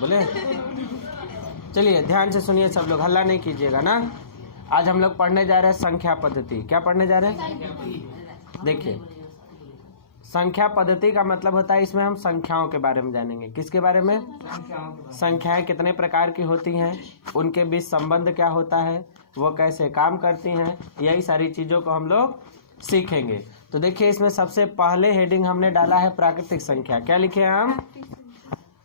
बोले? चलिए ध्यान से सुनिए सब लोग, हल्ला नहीं कीजिएगा ना। आज हम लोग पढ़ने जा रहे हैं संख्या पद्धति। क्या पढ़ने जा रहे हैं? देखिए, संख्या पद्धति का मतलब होता है इसमें हम संख्याओं के बारे में जानेंगे। किसके बारे में? संख्याएं कितने प्रकार की होती हैं, उनके बीच संबंध क्या होता है, वो कैसे काम करती हैं, यही सारी चीज़ों को हम लोग सीखेंगे। तो देखिए, इसमें सबसे पहले हेडिंग हमने डाला है प्राकृतिक संख्या। क्या लिखे हैं हम?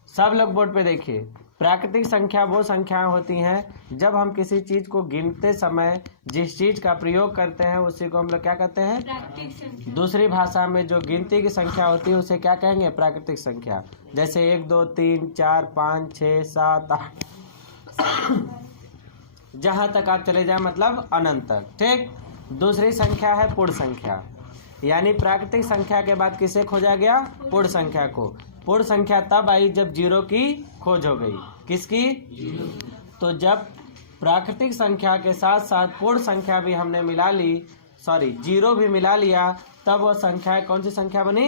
सब लोग बोर्ड पे देखिए। प्राकृतिक संख्या वो संख्याएं होती हैं जब हम किसी चीज को गिनते समय जिस चीज का प्रयोग करते हैं उसी को हम लोग क्या कहते हैं? दूसरी भाषा में जो गिनती की संख्या होती है उसे क्या कहेंगे? प्राकृतिक संख्या। जैसे 1 2 3 4 5 6 7 8 जहां तक आप चले जाए, मतलब अनंत तक। ठीक। दूसरी संख्या है पूर्ण संख्या, यानी प्राकृतिक संख्या के बाद किसे खोजा गया? पूर्ण संख्या को। पूर्ण संख्या तब आई जब जीरो की खोज हो गई। किसकी? तो जब प्राकृतिक संख्या के साथ साथ पूर्ण संख्या भी हमने मिला ली, सॉरी जीरो भी मिला लिया, तब वो संख्या कौन सी संख्या बनी?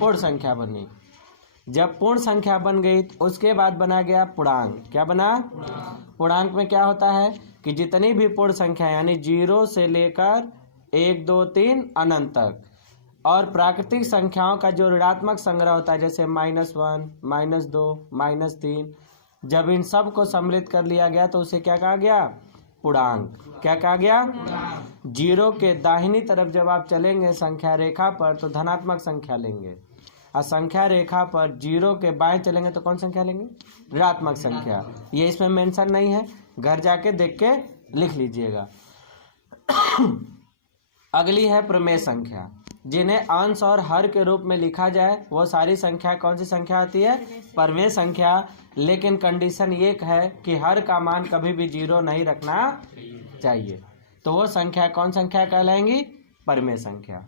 पूर्ण संख्या बनी। जब पूर्ण संख्या बन गई तो उसके बाद बना गया पूर्णांक। क्या बना? पूर्णांक में क्या होता है कि जितनी भी पूर्ण संख्या यानी जीरो से लेकर 1 2 3 अनंत तक, और प्राकृतिक संख्याओं का जो ऋणात्मक संग्रह होता है जैसे -1 -2 -3, जब इन सब को सम्मिलित कर लिया गया तो उसे क्या कहा गया? पूर्णांक। क्या कहा गया? जीरो के दाहिनी तरफ जब आप चलेंगे संख्या रेखा पर तो धनात्मक संख्या लेंगे, और संख्या रेखा पर जीरो के बाएं चलेंगे तो कौन संख्या लेंगे? ऋणात्मक संख्या। ये इसमें मेंशन नहीं है, घर जाके देख के लिख लीजिएगा। अगली है प्रमेय संख्या, जिन्हें अंश और हर के रूप में लिखा जाए वो सारी संख्या कौन सी संख्या होती है? प्रमेय संख्या। लेकिन कंडीशन ये है कि हर का मान कभी भी जीरो नहीं रखना चाहिए, तो वो संख्या कौन संख्या कहलाएंगी? प्रमेय संख्या।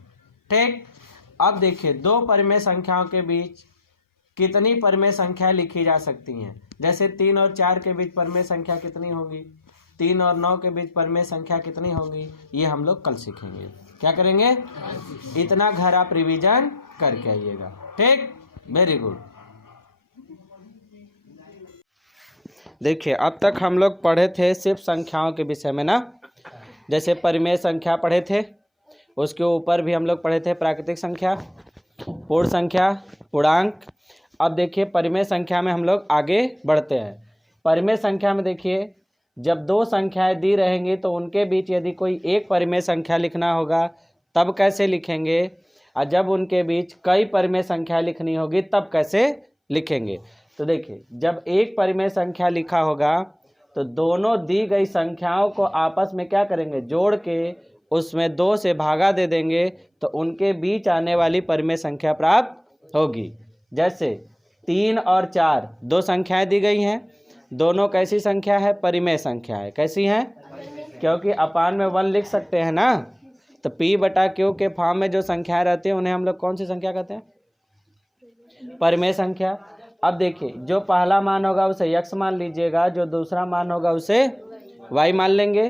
ठीक। अब देखिए, दो प्रमेय संख्याओं के बीच कितनी प्रमेय संख्या लिखी जा सकती हैं? जैसे 3 और 4 के बीच प्रमेय संख्या कितनी होगी? 3 और 9 के बीच प्रमेय संख्या कितनी होगी? ये हम लोग कल सीखेंगे। क्या करेंगे? इतना घर आप रिवीजन करके आइएगा। ठीक, वेरी गुड। देखिए, अब तक हम लोग पढ़े थे सिर्फ संख्याओं के विषय में ना। जैसे परिमेय संख्या पढ़े थे, उसके ऊपर भी हम लोग पढ़े थे प्राकृतिक संख्या, पूर्ण संख्या, पूर्णांक। अब देखिए परिमेय संख्या में हम लोग आगे बढ़ते हैं। परिमेय संख्या में देखिए, जब दो संख्याएं दी रहेंगी तो उनके बीच यदि कोई एक परिमेय संख्या लिखना होगा तब कैसे लिखेंगे, और जब उनके बीच कई परिमेय संख्या लिखनी होगी तब कैसे लिखेंगे। तो देखिए, जब एक परिमेय संख्या लिखा होगा तो दोनों दी गई संख्याओं को आपस में क्या करेंगे? जोड़ के उसमें 2 से भागा दे देंगे तो उनके बीच आने वाली परिमेय संख्या प्राप्त होगी। जैसे 3 और 4 दो संख्याएं दी गई हैं, दोनों कैसी संख्या है? परिमेय संख्या है। कैसी हैं? क्योंकि अपान में 1 लिख सकते हैं ना, तो P/Q के फॉर्म में जो संख्याएं रहती हैं उन्हें हम लोग कौन सी संख्या कहते हैं? परिमेय संख्या। अब देखिए, जो पहला मान होगा उसे x मान लीजिएगा, जो दूसरा मान होगा उसे y मान लेंगे।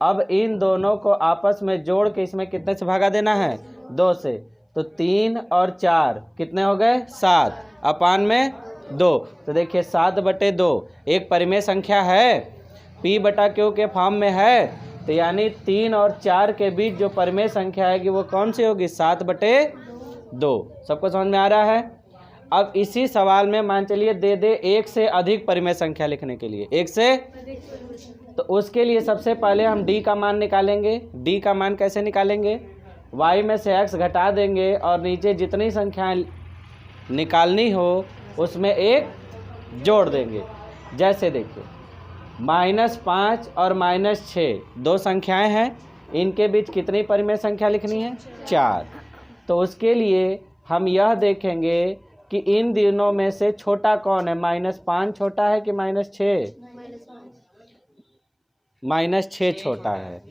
अब इन दोनों को आपस में जोड़ के इसमें कितने से भागा देना है? 2 से। तो 3 और 4 कितने हो गए? 7, अपान में 2। तो देखिए 7/2 एक परिमेय संख्या है, P/Q के फॉर्म में है, तो यानी 3 और 4 के बीच जो परिमेय संख्या आएगी वो कौन सी होगी? 7/2। सबको समझ में आ रहा है? अब इसी सवाल में मान चलिए दे दे एक से अधिक परिमेय संख्या लिखने के लिए, एक से, तो उसके लिए सबसे पहले हम d का मान निकालेंगे। d का मान कैसे निकालेंगे? y में से x घटा देंगे और नीचे जितनी संख्याएं निकालनी हो उसमें एक जोड़ देंगे। जैसे देखिए, -5 और -6 दो संख्याएं हैं, इनके बीच कितनी परिमेय संख्या लिखनी है? 4। तो उसके लिए हम यह देखेंगे कि इन दोनों में से छोटा कौन है? -5 छोटा है कि -6? -6 छोटा है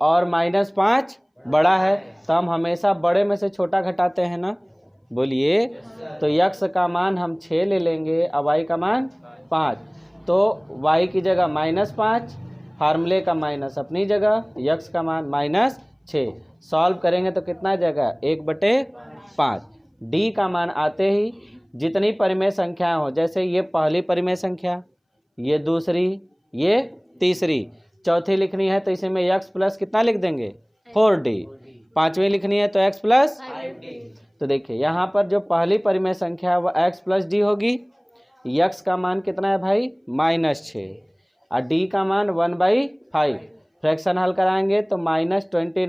और -5 बड़ा है, तो हम हमेशा बड़े में से छोटा घटाते हैं ना। बोलिए, तो x का मान हम 6 ले लेंगे और y का मान 5। तो y की जगह -5, फार्मूले का माइनस अपनी जगह, x का मान -6। सॉल्व करेंगे तो कितना जगह? 1/5। d का मान आते ही जितनी परिमेय संख्याएं हो, जैसे ये पहली परिमेय संख्या, ये दूसरी, ये तीसरी, चौथी लिखनी है तो इसी में x प्लस कितना लिख देंगे 4d, पांचवी लिखनी है तो x प्लस, तो देखिए यहाँ पर जो पहली परिमेय संख्या है वो x प्लस डी होगी। x का मान कितना है भाई -6 और d का मान 1/5। फ्रैक्शन हल कराएंगे तो -29